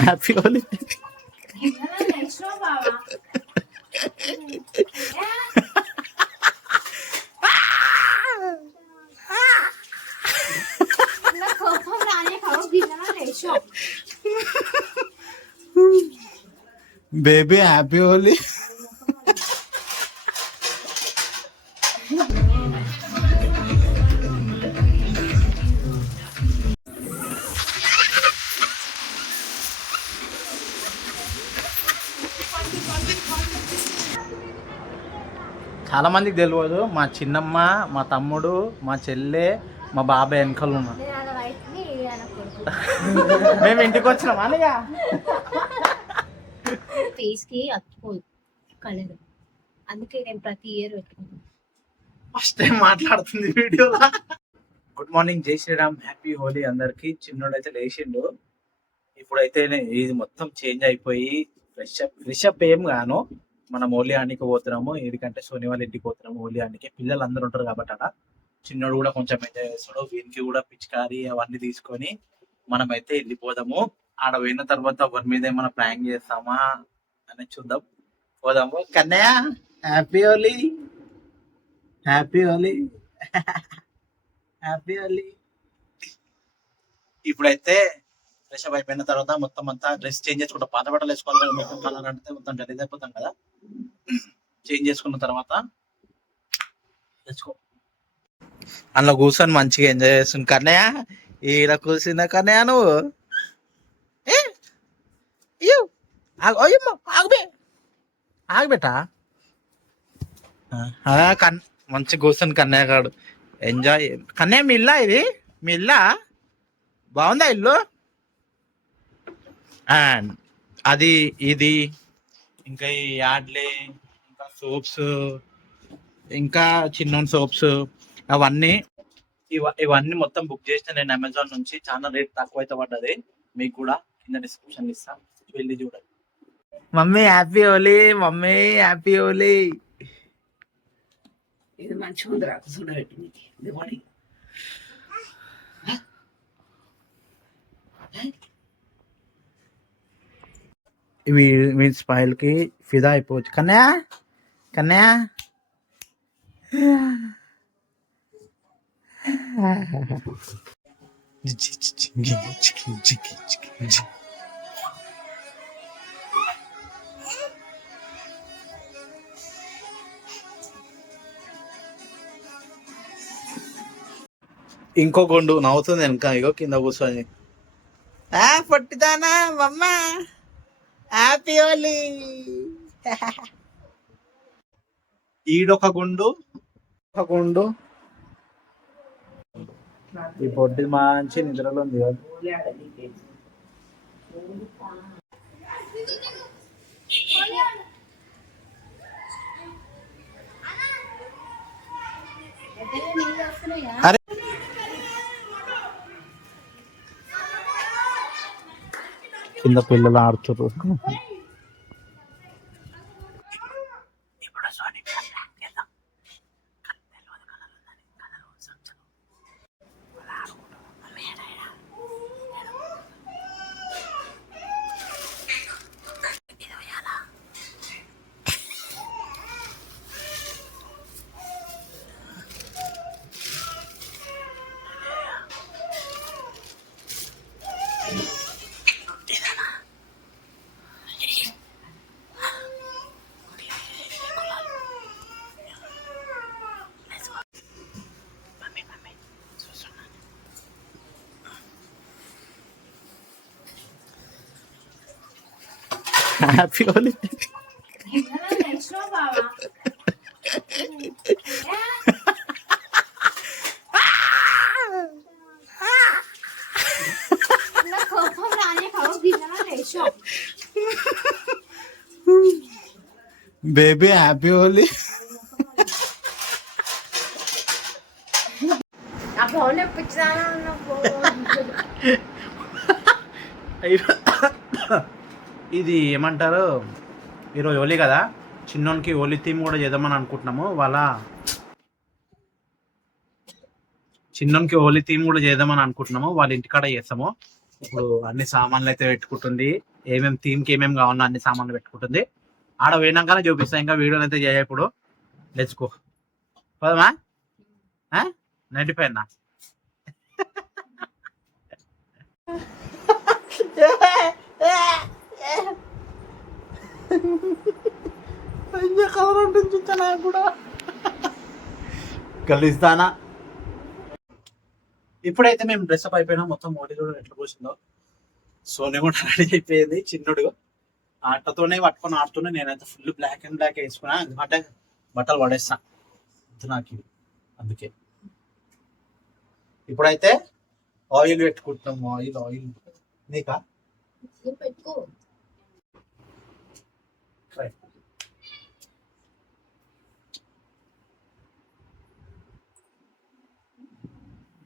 Happy Holi. Baby happy Holi. చాలా మందికి తెలియదు, మా చిన్నమ్మ, మా తమ్ముడు, మా చెల్లె, మా బాబాయ్ వెనకలు ఉన్నారు. మేము ఇంటికి వచ్చినాం అనిగా ఫేస్ కి అతుకోదు కలర్, అందుకే నేను ప్రతి ఇయర్ పెట్టుకుంటాను. ఫస్ట్ టైం మాట్లాడుతుంది వీడియోలో. గుడ్ మార్నింగ్, జై శ్రీరామ్, హ్యాపీ హోలీ అందరికి. చిన్నోడైతే లేచిండు. ఇప్పుడైతే ఇది మొత్తం చేంజ్ అయిపోయి ఫ్రెష్ అప్ ఏం గాను మనం హోలీ ఆడికి పోతున్నాము. ఎందుకంటే సోని వాళ్ళ ఇంటికి పోతున్నాము హోలీ ఆడికి. పిల్లలు అందరూ ఉంటారు కాబట్టి అలా చిన్నోడు కూడా కొంచెం ఎంజాయ్ చేస్తాడు. వీనికి కూడా పిచికారి అవన్నీ తీసుకొని మనమైతే వెళ్ళిపోదాము. ఆడ పోయిన తర్వాత ఒకరి మీద ఏమైనా ప్లాన్ చేస్తామా అని చూద్దాం. పోదాము. Kannayya happy Holi, happy Holi, happy Holi. ఇప్పుడైతే ఫ్రెష్ అప్ అయిపోయిన తర్వాత మొత్తం అంతా డ్రెస్ చేంజ్ చేసుకుంటాం. పాత బట్టలు వేసుకోవాలి కదా, మొత్తం కలర్ అంటే మొత్తం గలీజ్ అయిపోతాం కదా. చేంజ్ చేసుకున్న తర్వాత తెచ్చుకో అందులో కూర్చొని మంచిగా ఎంజాయ్ చేస్తుంది. కన్నయ్య ఈడ కూర్చున్న కన్నయ్య నువ్వు ఆగబెట్టా మంచి కూర్చొని కన్నయ్య కాడు ఎంజాయ్. కన్నయ్య మీ ఇల్లా ఇది? మీ ఇల్లా బాగుందా ఇల్లు? అండ్ అది ఇది ఇంకా ఈ యాడ్లే, ఇంకా సోప్స్, ఇంకా చిన్న సోప్స్ అవన్నీ ఇవన్నీ మొత్తం బుక్ చేసిన నేను అమెజాన్ నుంచి. చాలా రేట్ తక్కువ అయితే పడ్డది. మీకు కూడా కింద డిస్క్రిప్షన్ ఇస్తా, వెళ్ళి చూడండి. Mummy happy Holi, mummy happy Holi. ఇది మంచిగా ఉంది రా, చూడబెట్టి మీ స్మైల్ కి ఫిదా అయిపోవచ్చు. కన్నయ్య కన్నయ్య ఇంకో గుండు నవ్వుతుంది వెనక. ఇగో కింద కూర్చొని పట్టిదానా మమ్మ హ్యాపీ హోలీ. ఈడొక గుండు, ఒక గుండు. ఈ పొట్టి మంచి నిద్రలో ఉంది. అరే కింద పిల్లలు ఆడుతున్నారు. Happy Holi. Baby happy Holi. ఇది ఏమంటారు, ఈరోజు హోలీ కదా, చిన్నోనికి హోలీ థీమ్ కూడా చేద్దామని అనుకుంటున్నాము. చిన్నోనికి హోలీ థీమ్ కూడా చేద్దామని అనుకుంటున్నాము. వాళ్ళ ఇంటికాడ చేస్తాము. ఇప్పుడు అన్ని సామాన్లు అయితే పెట్టుకుంటుంది. ఏమేమి థీమ్కి ఏమేమి కావాలో అన్ని సామాన్లు పెట్టుకుంటుంది. ఆడ పోయినాకనే చూపిస్తా. ఇంకా వీడియోలు అయితే చేయ ఇప్పుడు. Let's go. పోదామా? 95 కలర్ ఉంటుంది నాకు కూడా కలిస్తానా. ఇప్పుడైతే మేము డ్రెస్అప్ అయిపోయినా. మొత్తం మోడీ కూడా ఎట్లా పోసిందో. సోనీ కూడా రెడీ అయిపోయింది. చిన్నుడు ఆటతోనే పట్టుకొని ఆడుతూనే నేనైతే ఫుల్ బ్లాక్ అండ్ బ్లాక్ వేసుకున్నా. ఎందుకంటే బట్టలు పడేస్తా నాకు అందుకే. ఇప్పుడైతే ఆయిల్ పెట్టుకుంటున్నాం. ఆయిల్ నీకా పెట్టుకో.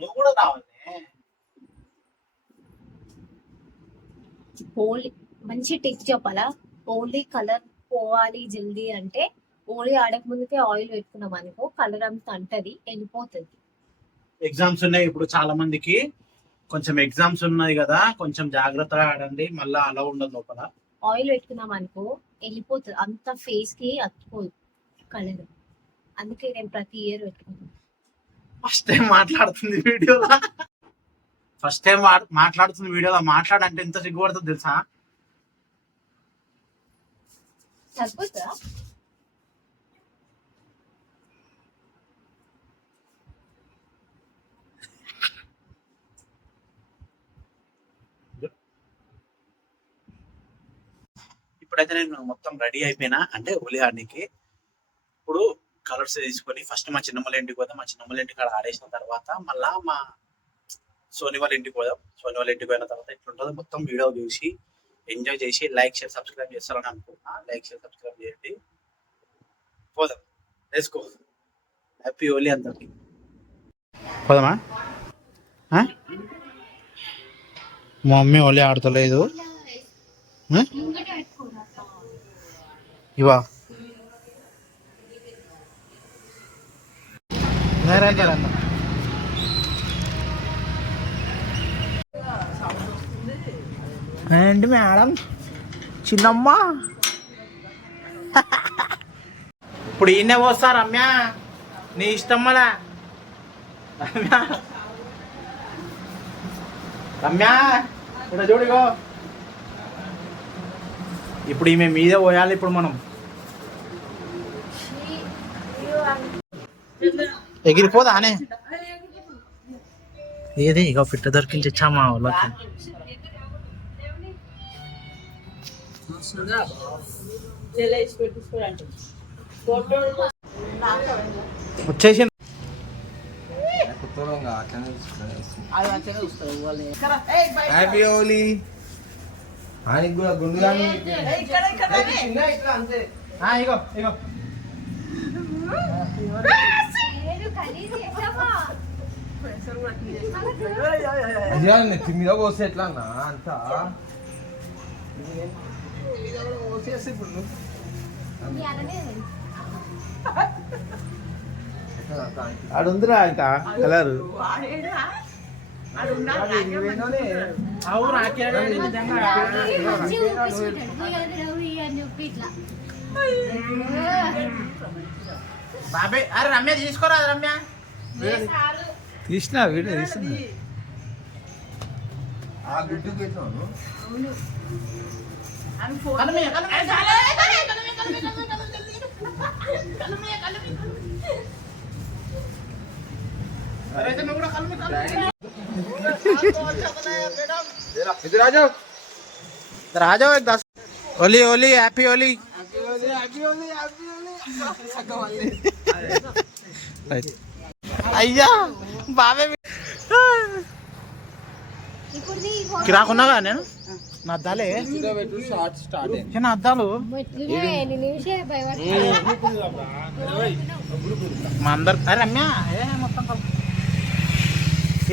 నువ్వు కూడా రావాలి. ఓన్లీ మంచి టిప్ చెప్పాలా? ఓన్లీ కలర్ పోవాలి జల్దీ అంటే ఓన్లీ ఆడక ముందుకే ఆయిల్ పెట్టుకున్నాం అనుకో, కలర్ అంతా అంటది, వెళ్ళిపోతుంది. ఎగ్జామ్స్ ఉన్నాయి ఇప్పుడు చాలా మందికి. కొంచెం ఎగ్జామ్స్ ఉన్నాయి కదా, కొంచెం జాగ్రత్తగా ఆడండి. మళ్ళీ అలా ఉండదు లోపల. ఆయిల్ పెట్టుకున్నాం అనుకో వెళ్ళిపోతుంది, అంత ఫేస్ కి అతుకోదు కలర్. అందుకే నేను ప్రతి ఇయర్ పెట్టుకున్నాను. ఫస్ట్ టైం మాట్లాడుతుంది వీడియోలో. మాట్లాడంటే ఎంత సిగ్గుపడుతుంది తెలుసా? సరిపోతుందా? ఇప్పుడైతే నేను మొత్తం రెడీ అయిపోయినా, అంటే హోలీ ఆడడానికి. ఇప్పుడు కలర్స్ తీసుకొని ఫస్ట్ మా చిన్నమ్మల ఇంటికి పోదాం. మా చిన్నమ్మల ఇంటికి ఆడ ఆడేసిన తర్వాత మళ్ళా మా సోనీ వాళ్ళ ఇంటికి పోదాం. సోనీ వాళ్ళ ఇంటికి పోయిన తర్వాత ఎట్లుంటుందో మొత్తం వీడియో చూసి ఎంజాయ్ చేసి లైక్ షేర్ సబ్స్క్రైబ్ చేస్తారని అనుకుంటున్నా. లైక్ షేర్ సబ్స్క్రైబ్ చేయండి. పోదాం. Let's go. హ్యాపీ హోలీ అందరికి. పోదామా? మా మమ్మీ హోలీ ఆడతలేదు. ఇవా ఏంటి మేడం చిన్నమ్మ? ఇప్పుడు ఈయనే పోస్తా రమ్య, నీ ఇష్టం మళ్ళా. రమ్య ఇక్కడ చూడిగో. ఇప్పుడు ఈమె మీదే పోయాలి. ఇప్పుడు మనం ఎగిరిపోదా అనే ఏది ఇక పిట్ట దొరికించా మా వాళ్ళకి. వచ్చేసి హ్యాపీ హోలీ. ఆయనకి కూడా గుండు కానీ ఇగో ఇగో నెత్తి మీద పోస్తే ఎట్లా అన్నా అంతా పోసేసి ఇప్పుడు ఆడుందిరా ఇంకా కలరు. బాబాయ్ అరే రమ్య తీసుకోరా. రమ్య తీసిన వీడియో తీసిన. ఆ గుడ్డుకు పెట్టినాను. राजा एक 10 होली होली हैप्पी होली అయ్యా బాబే కిరాకున్నాగా నేను నా అద్దాలే నా అద్దాలు మా అందరు అరే రమ్య మొత్తం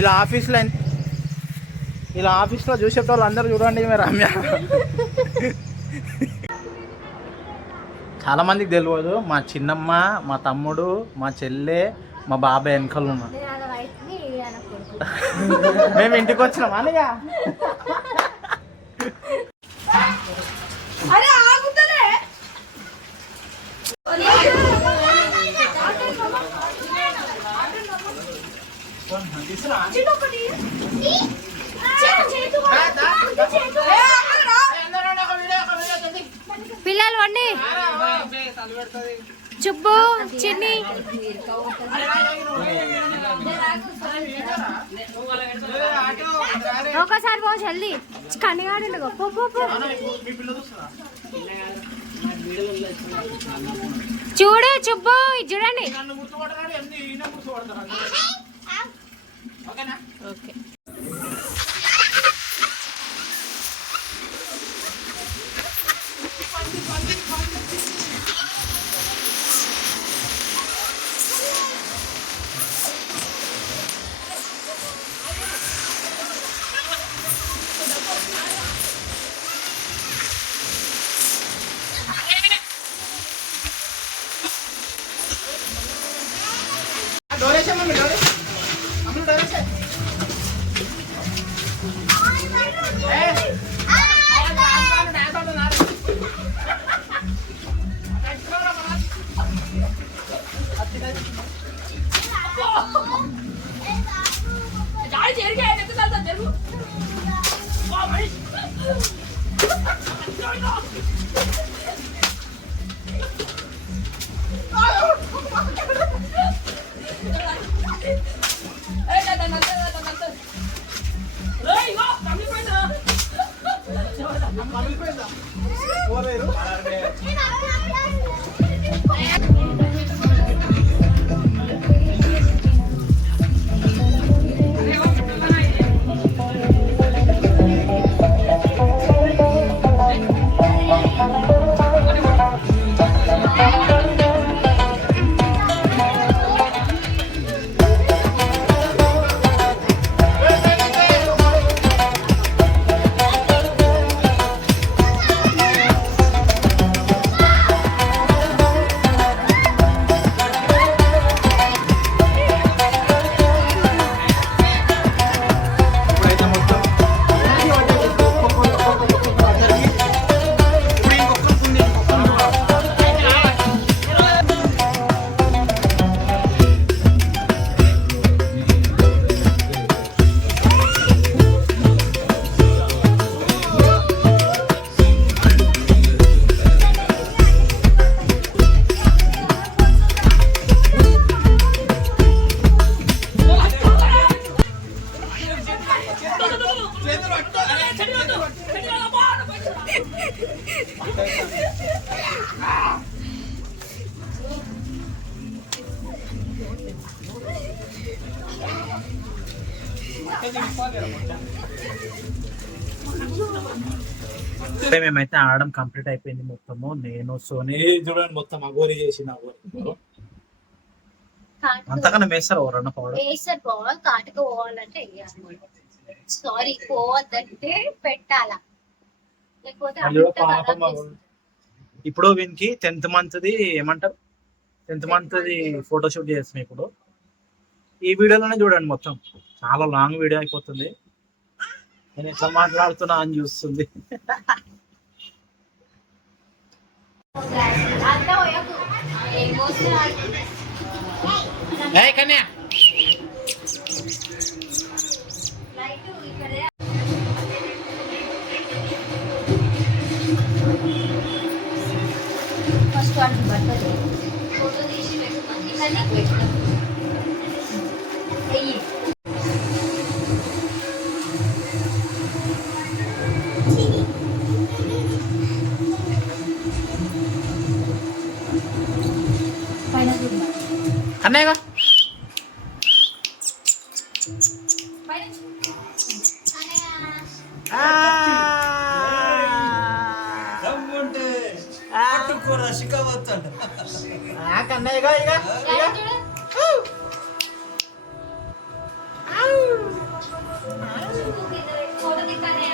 ఇలా ఆఫీస్లో చూసేటోళ్ళు అందరూ చూడండి మీరు రమ్య. చాలా మందికి తెలియదు మా చిన్నమ్మ, మా తమ్ముడు, మా చెల్లె, మా బాబాయ్ వెనకాల ఉన్నా. మేము ఇంటికి వచ్చినాం అనగా ఒకసారి పో జల్దీ కనిగాడు పో పో పో చూడు చుబ్బు ఇది చూడండి ఓకే మేమైతే ఆడడం కంప్లీట్ అయిపోయింది మొత్తము. నేను సోనీ చూడండి మొత్తం అగోరి చేసిన అంతకన్నా వేస్తారు ఎవరన్నా పౌడర్ వేస్తారు పోవాలి కాటుక పోవాలంటే సారీ పోవద్దంటే పెట్టాలా లేకపోతే ఇప్పుడు వీనికి 10th month ఏమంటారు 10th month ఫోటోషూట్ చేస్తున్నాయి. ఇప్పుడు ఈ వీడియోలోనే చూడండి మొత్తం చాలా లాంగ్ వీడియో అయిపోతుంది. నేను ఎట్లా మాట్లాడుతున్నా అని చూస్తుంది. ఫస్ట్ వాటిని బట్టలు ఫోటో తీసి పెట్టుకోండి ఇవన్నీ పెట్టుకోండి అన్నయ్యగా కన్నయ్యగా ఇక ఫోటో దిక్కనే